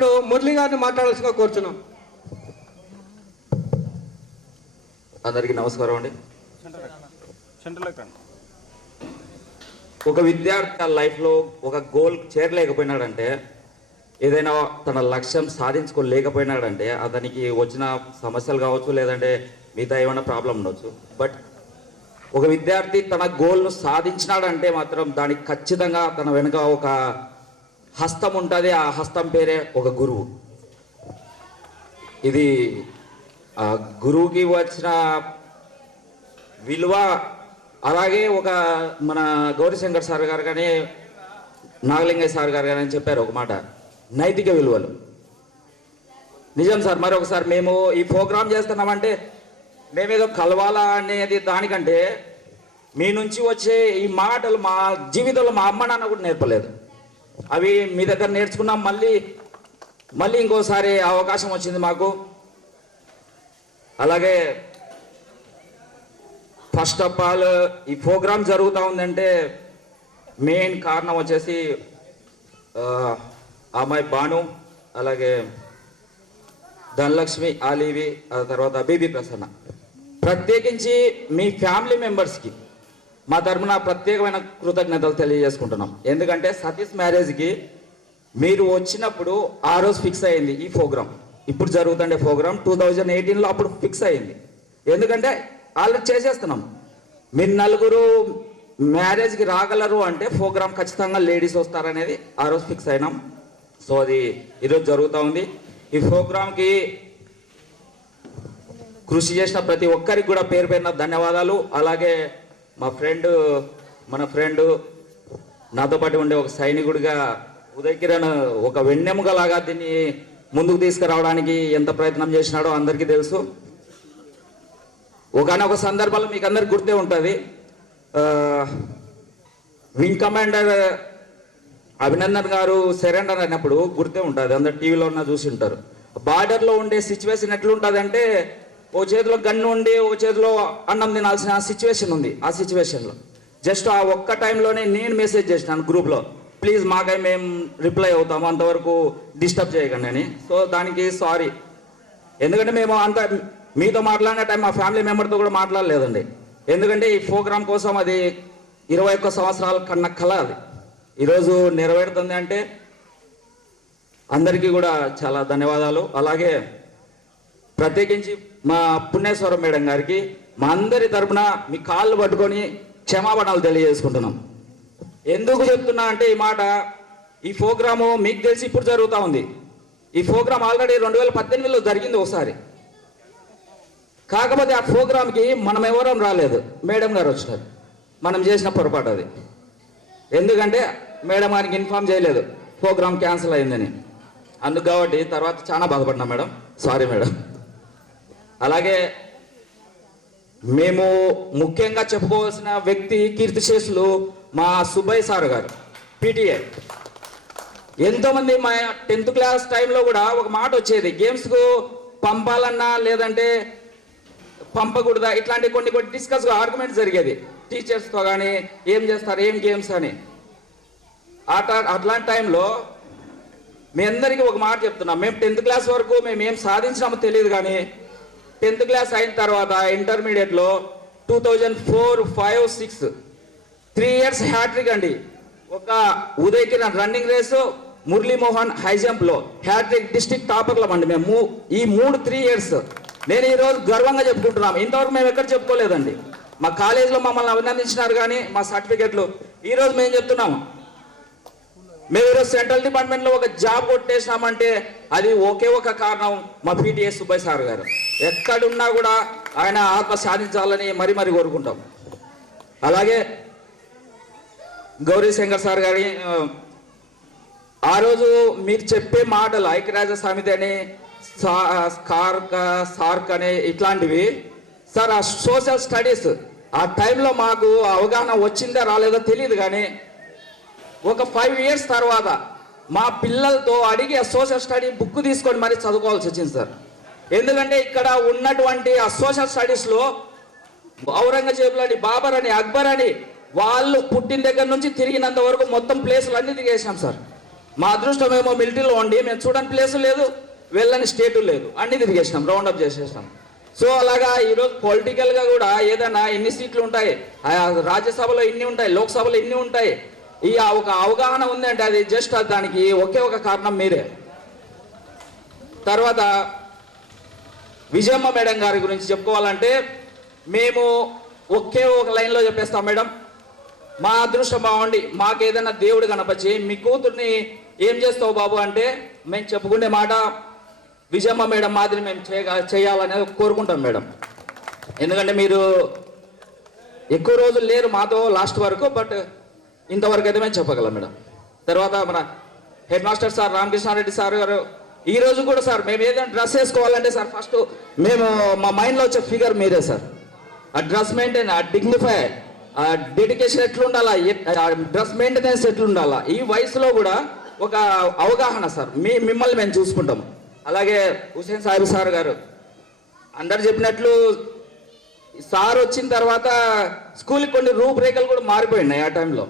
ఇప్పుడు మురళి గారిని మాట్లాడాల్సిందిగా కోరుచున్నాం. అందరికీ నమస్కారం అండి. ఒక విద్యార్థి తన లైఫ్లో ఒక గోల్ చేరలేకపోయినాడంటే ఏదైనా తన లక్ష్యం సాధించుకోలేకపోయినాడంటే అతనికి వచ్చిన సమస్యలు కావచ్చు లేదంటే మిగతా ఏమైనా ప్రాబ్లం ఉండొచ్చు. బట్ ఒక విద్యార్థి తన గోల్ను సాధించినాడంటే మాత్రం దానికి ఖచ్చితంగా తన వెనుక ఒక హస్తం ఉంటుంది ఆ హస్తం పేరే ఒక గురువు. ఇది ఆ గురువుకి వచ్చిన విలువ అలాగే ఒక మన గౌరీశంకర్ సార్ గారు కానీ నాగలింగయ్య సార్ గారు కానీ చెప్పారు ఒక మాట. నైతిక విలువలు. నిజం సార్ మరి ఒకసారి మేము ఈ ప్రోగ్రామ్ చేస్తున్నామంటే మేమేదో కలవాలా అనేది దానికంటే మీ నుంచి వచ్చే ఈ మాటలు మా జీవితంలో మా అమ్మ నాన్న కూడా నేర్పలేదు. అవి మీ దగ్గర నేర్చుకున్నాం మళ్ళీ మళ్ళీ ఇంకోసారి అవకాశం వచ్చింది మాకు. అలాగే ఫస్ట్ ఆఫ్ ఆల్ ఈ ప్రోగ్రామ్ జరుగుతూ ఉందంటే మెయిన్ కారణం వచ్చేసి అమ్మాయి బాను అలాగే ధనలక్ష్మి ఆలీవి ఆ తర్వాత బీబీ ప్రసన్న. ప్రత్యేకించి మీ ఫ్యామిలీ మెంబర్స్కి మా తరఫున ప్రత్యేకమైన కృతజ్ఞతలు తెలియజేసుకుంటున్నాం. ఎందుకంటే సతీష్ మ్యారేజ్కి మీరు వచ్చినప్పుడు ఆ రోజు ఫిక్స్ అయింది ఈ ప్రోగ్రామ్ ఇప్పుడు జరుగుతుండే ప్రోగ్రామ్ టూ థౌజండ్ ఎయిటీన్లో అప్పుడు ఫిక్స్ అయింది. ఎందుకంటే ఆల్రెడీ చేసేస్తున్నాం. మీరు నలుగురు మ్యారేజ్కి రాగలరు అంటే ప్రోగ్రామ్ ఖచ్చితంగా లేడీస్ వస్తారనేది ఆ రోజు ఫిక్స్ అయినాం. సో అది ఈరోజు జరుగుతూ ఉంది. ఈ ప్రోగ్రామ్కి కృషి చేసిన ప్రతి ఒక్కరికి కూడా పేరు పేరున ధన్యవాదాలు. అలాగే మా ఫ్రెండ్ మన ఫ్రెండ్ నాతో పాటు ఉండే ఒక సైనికుడిగా ఉదయ్ కిరణ్ ఒక వెన్నెముకలాగా దీన్ని ముందుకు తీసుకురావడానికి ఎంత ప్రయత్నం చేసినాడో అందరికీ తెలుసు. ఒకనొక సందర్భంలో మీకు అందరికి గుర్తే ఉంటుంది. వింగ్ కమాండర్ అభినందన్ గారు సరెండర్ అయినప్పుడు గుర్తే ఉంటుంది. అందరు టీవీలో ఉన్న చూసి ఉంటారు. బార్డర్లో ఉండే సిచ్యువేషన్ ఎట్లుంటుంది అంటే ఓ చేతిలో గన్ను ఉండి ఓ చేతిలో అన్నం తినాల్సిన సిచ్యువేషన్ ఉంది. ఆ సిచ్యువేషన్లో జస్ట్ ఆ ఒక్క టైంలోనే నేను మెసేజ్ చేసినాను గ్రూప్లో ప్లీజ్ మాకై మేము రిప్లై అవుతాము అంతవరకు డిస్టర్బ్ చేయకండి అని. సో దానికి సారీ ఎందుకంటే మేము అంత మీతో మాట్లాడిన టైం మా ఫ్యామిలీ మెంబర్తో కూడా మాట్లాడలేదండి. ఎందుకంటే ఈ ప్రోగ్రామ్ కోసం అది ఇరవై ఒక్క సంవత్సరాల కన్నా కల అది. ఈరోజు నెరవేరుతుంది అంటే అందరికీ కూడా చాలా ధన్యవాదాలు. అలాగే ప్రత్యేకించి మా పుణ్యేశ్వరం మేడం గారికి మా అందరి తరపున మీ కాళ్ళు పట్టుకొని క్షమాపణలు తెలియజేసుకుంటున్నాం. ఎందుకు చెప్తున్నా అంటే ఈ మాట ఈ ప్రోగ్రాము మీకు తెలిసి ఇప్పుడు జరుగుతూ ఉంది. ఈ ప్రోగ్రామ్ ఆల్రెడీ రెండు వేల పద్దెనిమిదిలో జరిగింది ఒకసారి. కాకపోతే ఆ ప్రోగ్రామ్కి మనం ఎవరం రాలేదు మేడం గారు వచ్చినారు. మనం చేసిన పొరపాటు అది. ఎందుకంటే మేడం గారికి ఇన్ఫామ్ చేయలేదు ప్రోగ్రామ్ క్యాన్సిల్ అయిందని. అందుకు కాబట్టి తర్వాత చాలా బాధపడినా మేడం. Sorry madam. అలాగే మేము ముఖ్యంగా చెప్పుకోవాల్సిన వ్యక్తి కీర్తిశేషులు మా సుబ్బయ్య సార్ గారు పీటీఐ ఎంతోమంది మా టెన్త్ క్లాస్ టైంలో కూడా ఒక మాట వచ్చేది గేమ్స్కు పంపాలన్నా లేదంటే పంపకూడదా ఇట్లాంటి కొన్ని కొన్ని డిస్కస్ ఆర్గ్యుమెంట్ జరిగేది టీచర్స్తో కానీ ఏం చేస్తారు ఏం గేమ్స్ అని. అట్లా అట్లాంటి టైంలో మీ అందరికీ ఒక మాట చెప్తున్నాం మేము టెన్త్ క్లాస్ వరకు మేము ఏం సాధించినామో తెలియదు కానీ టెన్త్ క్లాస్ అయిన తర్వాత ఇంటర్మీడియట్లో two thousand four five six three years hattrick అండి. ఒక Uday Kiran running race Muralimohan high జంప్లో hat trick district టాపర్లం అండి మేము. ఈ మూడు త్రీ ఇయర్స్ నేను ఈరోజు గర్వంగా చెప్పుకుంటున్నాం. ఇంతవరకు మేము ఎక్కడ చెప్పుకోలేదండి. మా కాలేజీలో మమ్మల్ని అభినందించినారు కానీ మా సర్టిఫికెట్లు. ఈరోజు మేము చెప్తున్నాము మేము ఈరోజు సెంట్రల్ డిపార్ట్మెంట్లో ఒక జాబ్ కొట్టేసినామంటే అది ఒకే ఒక కారణం మా పీటీఎస్ సుబ్బయ్య సార్ గారు. ఎక్కడున్నా కూడా ఆయన ఆత్మ సాధించాలని మరీ మరీ కోరుకుంటాం. అలాగే గౌరీ శంకర్ సార్ గారి ఆ, రోజు మీరు చెప్పే మాటలు ఐక్యరాజ్య సమితి అని స్కార్క్ సార్క్ అని ఇట్లాంటివి. సార్ ఆ సోషల్ స్టడీస్ ఆ టైంలో మాకు అవగాహన వచ్చిందా రాలేదో తెలియదు కానీ ఒక ఫైవ్ ఇయర్స్ తర్వాత మా పిల్లలతో అడిగి ఆ సోషల్ స్టడీ బుక్ తీసుకొని మరి చదువుకోవాల్సి వచ్చింది సార్. ఎందుకంటే ఇక్కడ ఉన్నటువంటి ఆ సోషల్ స్టడీస్లో ఔరంగజేబులు అని బాబర్ అని అక్బర్ అని వాళ్ళు పుట్టిన దగ్గర నుంచి తిరిగినంత వరకు మొత్తం ప్లేసులు అన్ని తిరిగేసాం సార్. మా అదృష్టం ఏమో మిలిటరీలో ఉండి మేము చూడని ప్లేస్ లేదు వెళ్ళని స్టేటు లేదు. అన్ని తిరిగేసినాం రౌండ్ అప్ చేసేసినాం. సో అలాగా ఈరోజు పొలిటికల్గా కూడా ఏదైనా ఎన్ని సీట్లు ఉంటాయి? ఆ రాజ్యసభలో ఇన్ని ఉంటాయి? లోక్సభలో ఇన్ని ఉంటాయి? ఈ ఒక అవగాహన ఉందంటే అది జస్ట్ దానికి ఒకే ఒక కారణం మీరే. తర్వాత విజయమ్మ మేడం గారి గురించి చెప్పుకోవాలంటే మేము ఒకే ఒక లైన్లో చెప్పేస్తాం మేడం. మా అదృష్టం బాగుండి మాకు ఏదైనా దేవుడు కనపచ్చి మీ కూతుర్ని ఏం చేస్తావు బాబు అంటే మేము చెప్పుకునే మాట విజయమ్మ మేడం మాదిరి మేము చేయగా చేయాలనేది కోరుకుంటాం మేడం. ఎందుకంటే మీరు ఎక్కువ రోజులు లేరు మాతో లాస్ట్ వరకు బట్ ఇంతవరకు అయితే మేము చెప్పగలం మేడం. తర్వాత మన head master sir Ramakrishna Reddy sir గారు ఈ రోజు కూడా సార్ మేము ఏదైనా డ్రెస్ వేసుకోవాలంటే సార్ ఫస్ట్ మేము మా మైండ్లో వచ్చే ఫిగర్ మీరే సార్. ఆ డ్రెస్ మెయింటైన్ ఆ డిగ్నిఫై ఆ డెడికేషన్ ఎట్లుండాలా డ్రెస్ మెయింటెనెన్స్ ఎట్లుండాలా ఈ వయసులో కూడా ఒక అవగాహన సార్. మీ మిమ్మల్ని మేము చూసుకుంటాం అలాగే హుసేన్ సాహిబ్ సార్ గారు అందరు చెప్పినట్లు సార్ వచ్చిన తర్వాత స్కూల్కి కొన్ని రూపురేఖలు కూడా మారిపోయినాయి ఆ టైంలో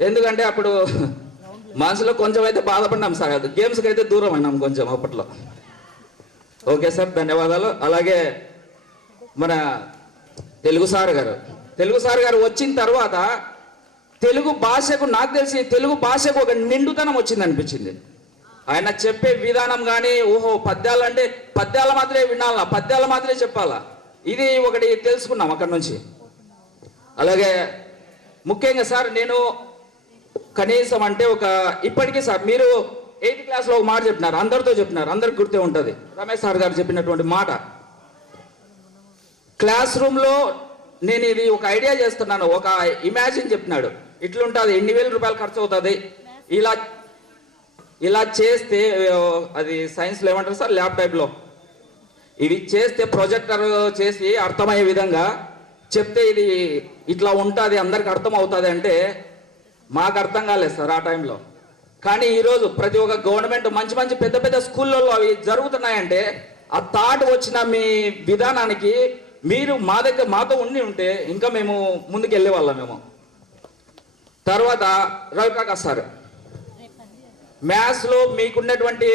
ఎందుకంటే అప్పుడు మనసులో కొంచెం అయితే బాధపడినాం సార్. గేమ్స్కి అయితే దూరం అయినాం కొంచెం అప్పట్లో. ఓకే సార్ ధన్యవాదాలు. అలాగే మన తెలుగు సార్ గారు. తెలుగు సార్ గారు వచ్చిన తర్వాత తెలుగు భాషకు నాకు తెలిసి తెలుగు భాషకు ఒక నిండుతనం వచ్చింది అనిపించింది. ఆయన చెప్పే విధానం కానీ ఓహో పద్యాలు అంటే పద్యాల మాత్రమే వినాలా? పద్యాల మాత్రమే చెప్పాలా? ఇది ఒకటి తెలుసుకున్నాం అక్కడ నుంచి. అలాగే ముఖ్యంగా సార్ నేను కనీసం అంటే ఒక ఇప్పటికీ సార్ మీరు ఎయిత్ క్లాస్లో ఒక మాట చెప్పినారు అందరితో చెప్పినారు అందరికి గుర్తే ఉంటుంది. రమేష్ సార్ గారు చెప్పినటువంటి మాట. క్లాస్ రూమ్లో నేను ఇది ఒక ఐడియా చేస్తున్నాను ఒక ఇమాజిన్ చెప్పినాడు. ఇట్లుంటుంది ఎన్ని వేల రూపాయలు ఖర్చు అవుతుంది? ఇలా ఇలా చేస్తే అది సైన్స్లో ఏమంటారు సార్ ల్యాబ్ టైప్లో ఇవి చేస్తే ప్రొజెక్టర్ చేసి అర్థమయ్యే విధంగా చెప్తే ఇది ఇట్లా ఉంటుంది అందరికి అర్థం అవుతుంది అంటే మాకు అర్థం కాలేదు సార్ ఆ టైంలో. కానీ ఈరోజు ప్రతి ఒక్క గవర్నమెంట్ మంచి మంచి పెద్ద పెద్ద స్కూళ్ళల్లో అవి జరుగుతున్నాయంటే ఆ థాట్ వచ్చిన మీ విధానానికి మీరు మా దగ్గర మాతో ఉండి ఉంటే ఇంకా మేము ముందుకు వెళ్ళేవాళ్ళం మేము తర్వాత రవిప్రకాష్ సార్ మ్యాథ్స్లో మీకున్నటువంటి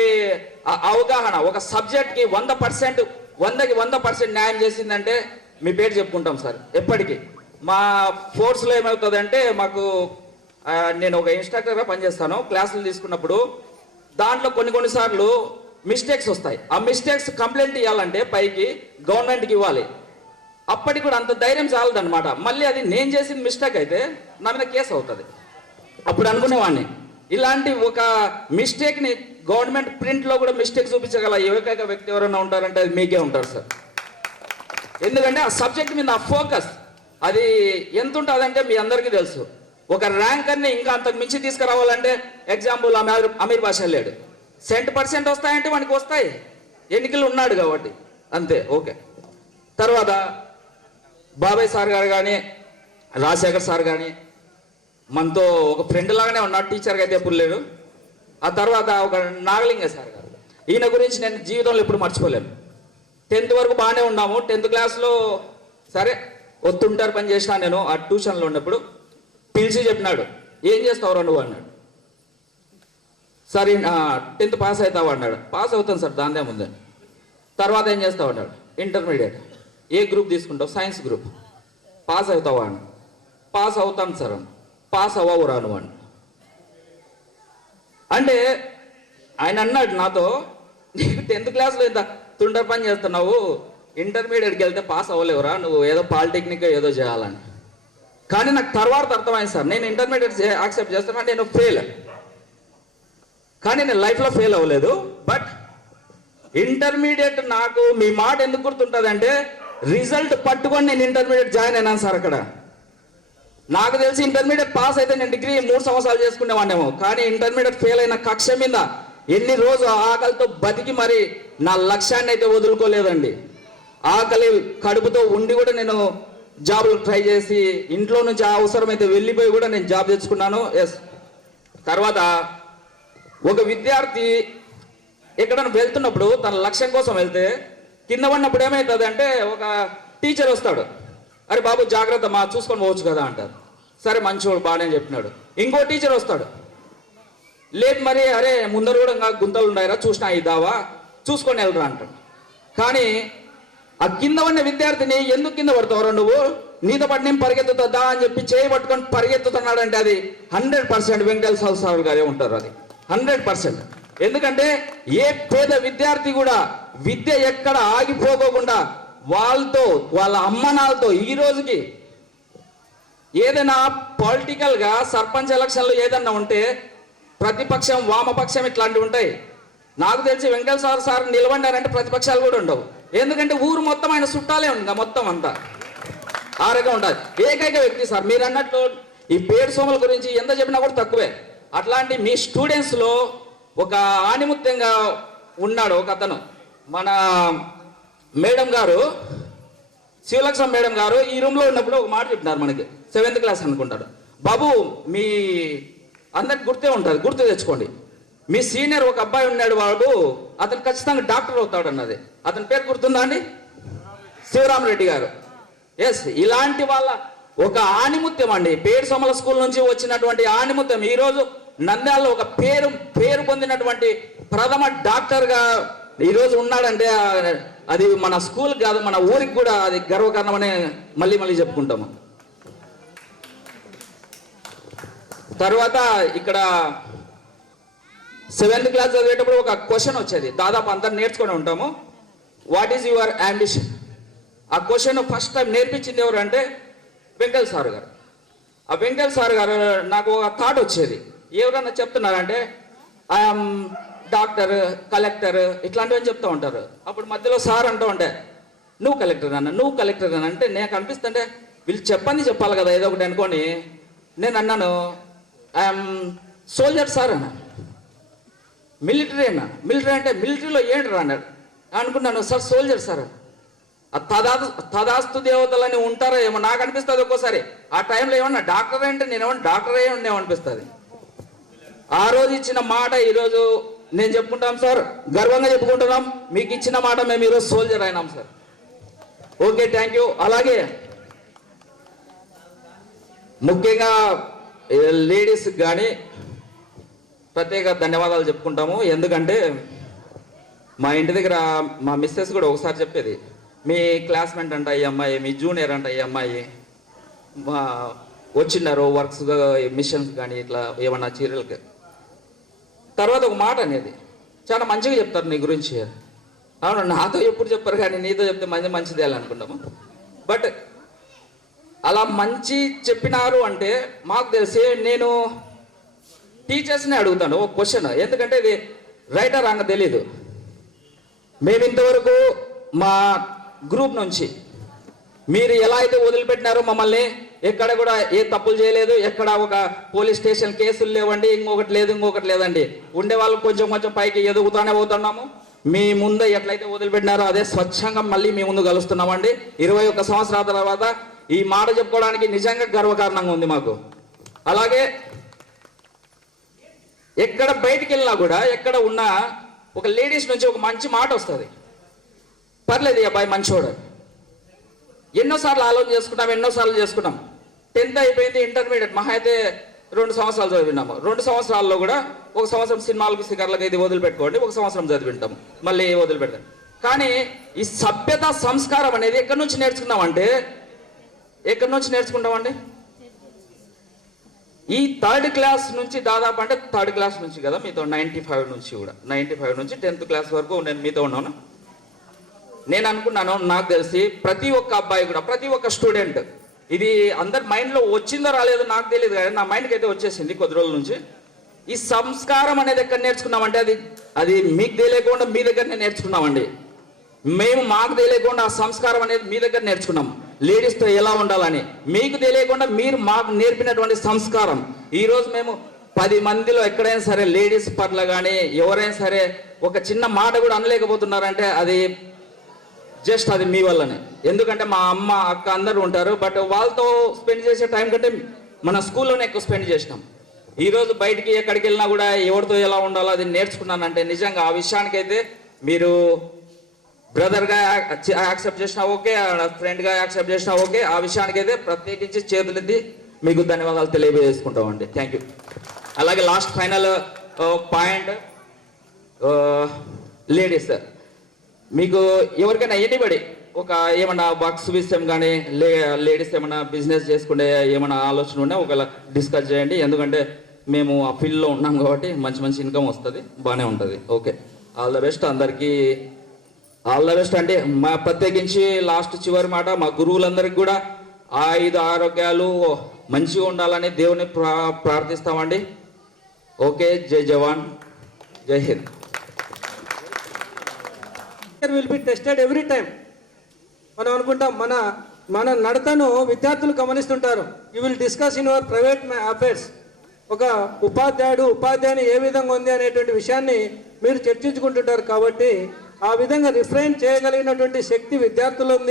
అవగాహన ఒక సబ్జెక్ట్కి వంద పర్సెంట్ వందకి వంద పర్సెంట్ న్యాయం చేసిందంటే మీ పేరు చెప్పుకుంటాం సార్ ఎప్పటికీ. మా ఫోర్స్లో ఏమవుతుందంటే మాకు నేను ఒక ఇన్స్ట్రక్టర్గా పనిచేస్తాను. క్లాసులు తీసుకున్నప్పుడు దాంట్లో కొన్ని కొన్ని సార్లు మిస్టేక్స్ వస్తాయి. ఆ మిస్టేక్స్ కంప్లైంట్ ఇవ్వాలంటే పైకి గవర్నమెంట్కి ఇవ్వాలి. అప్పటికి కూడా అంత ధైర్యం చాలదన్నమాట. మళ్ళీ అది నేను చేసిన మిస్టేక్ అయితే నా మీద కేసు అవుతుంది. అప్పుడు అనుకునేవాడిని. ఇలాంటి ఒక మిస్టేక్ని గవర్నమెంట్ ప్రింట్లో కూడా మిస్టేక్ చూపించగల ఏకైక వ్యక్తి ఎవరైనా ఉంటారంటే అది మీకే ఉంటారు సార్ ఎందుకంటే ఆ సబ్జెక్ట్ మీద ఆ ఫోకస్ అది ఎంత ఉంటుందంటే మీ అందరికీ తెలుసు. ఒక ర్యాంకర్ని ఇంకా అంతకు మించి తీసుకురావాలంటే ఎగ్జాంపుల్ ఆమె అమీర్ భాష లేడు. సెంట్ పర్సెంట్ వస్తాయంటే వానికి వస్తాయి. ఎన్నికలు ఉన్నాడు కాబట్టి. అంతే ఓకే. తర్వాత బాబాయ్ సార్ గారు కానీ రాజశేఖర్ సార్ కానీ మనతో ఒక ఫ్రెండ్ లాగానే ఉన్నాడు టీచర్గా అయితే ఎప్పుడు లేడు. ఆ తర్వాత ఒక నాగలింగ సార్ గారు. ఈయన గురించి నేను జీవితంలో ఎప్పుడు మర్చిపోలేను. టెన్త్ వరకు బాగానే ఉన్నాము. టెన్త్ క్లాస్లో సరే ఒత్తుంటారు పని చేసినా నేను ఆ ట్యూషన్లో ఉన్నప్పుడు పిలిచి చెప్పినాడు. ఏం చేస్తావు నువ్వు? అన్నాడు. సరే టెన్త్ పాస్ అవుతావు అన్నాడు. పాస్ అవుతాను సార్ దాందే ముందే. తర్వాత ఏం చేస్తావు? అన్నాడు. ఇంటర్మీడియట్. ఏ గ్రూప్ తీసుకుంటావు? Science group. పాస్ అవుతావా? అని పాస్ అవుతాను సార్ అన్న. పాస్ అవ్వవు రాను అన్న అంటే ఆయన అన్నాడు నాతో నీకు టెన్త్ క్లాస్లో ఇంత తుండర్ పని చేస్తున్నావు ఇంటర్మీడియట్కి వెళ్తే పాస్ అవ్వలేవురా నువ్వు ఏదో పాలిటెక్నిక్ ఏదో చేయాలని. కానీ నాకు తర్వాత అర్థమైంది సార్. నేను ఇంటర్మీడియట్ యాక్సెప్ట్ చేస్తున్నా నేను ఫెయిల్ కానీ నేను లైఫ్లో ఫెయిల్ అవ్వలేదు. బట్ ఇంటర్మీడియట్ నాకు మీ మాట ఎందుకు గుర్తుంటుంది అంటే రిజల్ట్ పట్టుకొని నేను ఇంటర్మీడియట్ జాయిన్ అయినాను సార్ అక్కడ. నాకు తెలిసి ఇంటర్మీడియట్ పాస్ అయితే నేను డిగ్రీ మూడు సంవత్సరాలు చేసుకునేవాడినేమో. కానీ ఇంటర్మీడియట్ ఫెయిల్ అయిన కక్ష మీద ఎన్ని రోజు ఆకలితో బతికి మరి నా లక్ష్యాన్ని అయితే వదులుకోలేదండి. ఆకలి కడుపుతో ఉండి కూడా నేను జాబ్లు ట్రై చేసి ఇంట్లో నుంచి ఆ అవసరమైతే వెళ్ళిపోయి కూడా నేను జాబ్ తెచ్చుకున్నాను. ఎస్ తర్వాత ఒక విద్యార్థి ఎక్కడైనా వెళ్తున్నప్పుడు తన లక్ష్యం కోసం వెళ్తే కింద పడినప్పుడు ఏమవుతుంది అంటే ఒక టీచర్ వస్తాడు. అరే బాబు జాగ్రత్త మా చూసుకొని పోవచ్చు కదా అంటారు. సరే మంచివాడు బాగానే చెప్పినాడు. ఇంకో టీచర్ వస్తాడు. లేదు మరి అరే ముందర కూడా ఇంకా గుంతలు ఉన్నాయరా చూసినా ఇద్దావా చూసుకొని వెళ్ళరా అంటాడు. కానీ ఆ కింద ఉన్న విద్యార్థిని ఎందుకు కింద పడతావు నువ్వు? నీతో పాటు నేను పరిగెత్తుతుందా అని చెప్పి చేయి పట్టుకొని పరిగెత్తుతున్నాడంటే అది హండ్రెడ్ పర్సెంట్ వెంకటేశ్వర సార్ గారే ఉంటారు అది. Hundred percent. ఎందుకంటే ఏ పేద విద్యార్థి కూడా విద్య ఎక్కడ ఆగిపోకోకుండా వాళ్ళతో వాళ్ళ అమ్మనాలతో ఈ రోజుకి ఏదైనా పొలిటికల్గా సర్పంచ్ ఎలక్షన్లు ఏదన్నా ఉంటే ప్రతిపక్షం వామపక్షం ఇట్లాంటివి ఉంటాయి. నాకు తెలిసి వెంకటేశ్వర సార్ సార్ నిలబడ్డారంటే ప్రతిపక్షాలు కూడా ఉండవు. ఎందుకంటే ఊరు మొత్తం ఆయన చుట్టాలే ఉంది మొత్తం అంతా. ఆ రకంగా ఉండాలి. ఏకైక వ్యక్తి సార్ మీరు అన్నట్లు ఈ పేరు సోముల గురించి ఎంత చెప్పినా కూడా తక్కువే. అట్లాంటి మీ స్టూడెంట్స్లో ఒక ఆనిముత్యంగా ఉన్నాడు ఒక అతను. మన మేడం గారు శివలక్ష్మ మేడం గారు ఈ రూమ్లో ఉన్నప్పుడు ఒక మాట చెప్పినారు మనకి. సెవెంత్ క్లాస్ అనుకుంటాడు బాబు మీ అందరికి గుర్తే ఉంటుంది గుర్తు తెచ్చుకోండి. మీ సీనియర్ ఒక అబ్బాయి ఉన్నాడు వాడు అతను ఖచ్చితంగా డాక్టర్ అవుతాడు అన్నది అతని పేరు గుర్తుందా అండి? శివరామరెడ్డి గారు. ఎస్ ఇలాంటి వాళ్ళ ఒక ఆణిముత్యం అండి. పేరు సోమల స్కూల్ నుంచి వచ్చినటువంటి ఆణిముత్యం. ఈ రోజు నంద్యాలలో ఒక పేరు పేరు పొందినటువంటి ప్రథమ డాక్టర్గా ఈరోజు ఉన్నాడంటే అది మన స్కూల్ కాదు మన ఊరికి కూడా అది గర్వకారణమని మళ్ళీ మళ్ళీ చెప్పుకుంటాము. తర్వాత ఇక్కడ సెవెంత్ క్లాస్ చదివేటప్పుడు ఒక క్వశ్చన్ వచ్చేది. దాదాపు అందరు నేర్చుకొని ఉంటాము. వాట్ ఈజ్ యువర్ అంబిషన్ ఆ క్వశ్చన్ ఫస్ట్ టైం నేర్పించింది ఎవరు అంటే వెంకల్ సార్ గారు. ఆ వెంకల్ సార్ గారు నాకు ఒక థాట్ వచ్చేది. ఎవరన్నా చెప్తున్నారంటే ఐఎమ్ డాక్టర్ కలెక్టర్ ఇట్లాంటివని చెప్తూ ఉంటారు. అప్పుడు మధ్యలో సార్ అంటూ ఉంటే నువ్వు కలెక్టర్ అన్న నువ్వు కలెక్టర్ అని అంటే నేను అనిపిస్తుంటే వీళ్ళు చెప్పని చెప్పాలి కదా ఏదో ఒకటి అనుకొని. నేను అన్నాను ఐఎమ్ సోల్జర్ సార్ అన్నాను మిలిటరీ మిలిటరీ అంటే మిలిటరీలో ఏంటి అన్నాడు. అనుకున్నాను సార్ సోల్జర్ సార్ ఆ తదా తదాస్తు దేవతలని ఉంటారో ఏమో నాకు అనిపిస్తుంది ఒక్కోసారి. ఆ టైంలో ఏమన్నా డాక్టర్ అంటే నేను ఏమన్నా డాక్టర్ అయ్యే ఉండేమో అనిపిస్తుంది. ఆ రోజు ఇచ్చిన మాట ఈరోజు నేను చెప్పుకుంటాం సార్. గర్వంగా చెప్పుకుంటున్నాం. మీకు ఇచ్చిన మాట మేము ఈరోజు సోల్జర్ అయినాం సార్. Okay thank you. అలాగే ముఖ్యంగా లేడీస్ కానీ ప్రత్యేక ధన్యవాదాలు చెప్పుకుంటాము. ఎందుకంటే మా ఇంటి దగ్గర మా మిస్సెస్ కూడా ఒకసారి చెప్పేది మీ క్లాస్మేట్ అంట ఈ అమ్మాయి మీ జూనియర్ అంట ఈ అమ్మాయి మా వచ్చినారు వర్క్స్ మిషన్స్ కానీ ఇట్లా ఏమన్నా చీరలకి. తర్వాత ఒక మాట అనేది చాలా మంచిగా చెప్తారు నీ గురించి. అవును నాతో ఎప్పుడు చెప్పారు కానీ నీతో చెప్తే మంచి మంచిది అనుకుంటాము. బట్ అలా మంచి చెప్పినారు అంటే మాకు తెలిసి నేను టీచర్స్ని అడుగుతాను ఒక క్వశ్చన్ ఎందుకంటే ఇది రైటర్ అన్న తెలీదు. మేము ఇంతవరకు మా గ్రూప్ నుంచి మీరు ఎలా అయితే వదిలిపెట్టినారో మమ్మల్ని ఎక్కడ కూడా ఏ తప్పులు చేయలేదు ఎక్కడ ఒక పోలీస్ స్టేషన్ కేసులు లేవండి ఇంకొకటి లేదు ఇంకొకటి లేదండి. ఉండే వాళ్ళు కొంచెం కొంచెం పైకి ఎదుగుతానే పోతున్నాము. మీ ముందు ఎట్లయితే వదిలిపెట్టినారో అదే స్వచ్ఛంగా మళ్ళీ మీ ముందు కలుస్తున్నామండి. ఇరవై ఒక్క సంవత్సరాల తర్వాత ఈ మాట చెప్పుకోవడానికి నిజంగా గర్వకారణంగా ఉంది మాకు. అలాగే ఎక్కడ బయటికి వెళ్ళినా కూడా ఎక్కడ ఉన్నా ఒక లేడీస్ నుంచి ఒక మంచి మాట వస్తుంది. పర్లేదు ఈ అబ్బాయి మంచోడు. ఎన్నోసార్లు ఆలోచన చేసుకుంటాం ఎన్నోసార్లు చేసుకున్నాం టెన్త్ అయిపోయింది ఇంటర్మీడియట్. మహా అయితే రెండు సంవత్సరాలు చదివినాము. రెండు సంవత్సరాల్లో కూడా ఒక సంవత్సరం సినిమాలకు శిఖర్లకు ఇది వదిలిపెట్టుకోండి ఒక సంవత్సరం చదివింటాము. మళ్ళీ వదిలిపెడతాం కానీ ఈ సభ్యత సంస్కారం అనేది ఎక్కడి నుంచి నేర్చుకున్నామంటే ఎక్కడి నుంచి నేర్చుకుంటామండి? ఈ థర్డ్ క్లాస్ నుంచి దాదాపు అంటే థర్డ్ క్లాస్ నుంచి కదా మీతో నైంటీ ఫైవ్ నుంచి కూడా. నైంటీ ఫైవ్ నుంచి టెన్త్ క్లాస్ వరకు నేను మీతో ఉన్నాను నేను అనుకున్నాను నాకు తెలిసి ప్రతి ఒక్క అబ్బాయి కూడా ప్రతి ఒక్క స్టూడెంట్ ఇది అందరి మైండ్లో వచ్చిందో రాలేదో నాకు తెలియదు కానీ నా మైండ్కి అయితే వచ్చేసింది కొద్ది రోజుల నుంచి. ఈ సంస్కారం అనేది ఎక్కడ నేర్చుకున్నామంటే అది అది మీకు తెలియకుండా మీ దగ్గరనే నేర్చుకున్నామండి. మేము మాకు తెలియకుండా ఆ సంస్కారం అనేది మీ దగ్గర నేర్చుకున్నాం. లేడీస్తో ఎలా ఉండాలని? మీకు తెలియకుండా మీరు మాకు నేర్పినటువంటి సంస్కారం. ఈరోజు మేము పది మందిలో ఎక్కడైనా సరే లేడీస్ పట్ల కానీ ఎవరైనా సరే ఒక చిన్న మాట కూడా అనలేకపోతున్నారంటే అది జస్ట్ అది మీ వల్లనే. ఎందుకంటే మా అమ్మ అక్క అందరూ ఉంటారు బట్ వాళ్ళతో స్పెండ్ చేసే టైం కంటే మన స్కూల్లోనే ఎక్కువ స్పెండ్ చేసినాం. ఈరోజు బయటికి ఎక్కడికి వెళ్ళినా కూడా ఎవరితో ఎలా ఉండాలో అది నేర్చుకున్నానంటే నిజంగా ఆ విషయానికైతే మీరు బ్రదర్గా యాక్సెప్ట్ చేసినా ఓకే ఫ్రెండ్గా యాక్సెప్ట్ చేసినా ఓకే. ఆ విషయానికైతే ప్రత్యేకించి చేతులెత్తి మీకు ధన్యవాదాలు తెలియజేసుకుంటామండి. థ్యాంక్ యూ అలాగే లాస్ట్ ఫైనల్ పాయింట్ లేడీస్ మీకు ఎవరికైనా ఎనీబడి ఒక ఏమన్నా బాక్స్ విషయం కానీ లే లేడీస్ ఏమైనా బిజినెస్ చేసుకునే ఏమైనా ఆలోచన ఉన్నా ఒకవేళ డిస్కస్ చేయండి. ఎందుకంటే మేము ఆ ఫీల్డ్లో ఉన్నాం కాబట్టి మంచి మంచి ఇన్కమ్ వస్తుంది బాగానే ఉంటుంది. ఓకే ఆల్ ద బెస్ట్ అందరికీ. ఆల్ ద బెస్ట్ అంటే మా ప్రత్యేకించి లాస్ట్ చివరి మాట మా గురువులందరికీ కూడా ఆయుధ ఆరోగ్యాలు మంచిగా ఉండాలని దేవుని ప్రా ప్రార్థిస్తామండి. ఓకే జై జవాన్ జై Hind. Will be tested every time మనం అనుకుంటాం మన మన నడతను విద్యార్థులు గమనిస్తుంటారు. You will discuss in our private affairs ఒక ఉపాధ్యాయుడు ఉపాధ్యాయుని ఏ విధంగా ఉంది అనేటువంటి విషయాన్ని మీరు చర్చించుకుంటుంటారు కాబట్టి ఆ విధంగా రిఫ్రైన్ చేయగలిగినటువంటి శక్తి విద్యార్థులు ఉంది.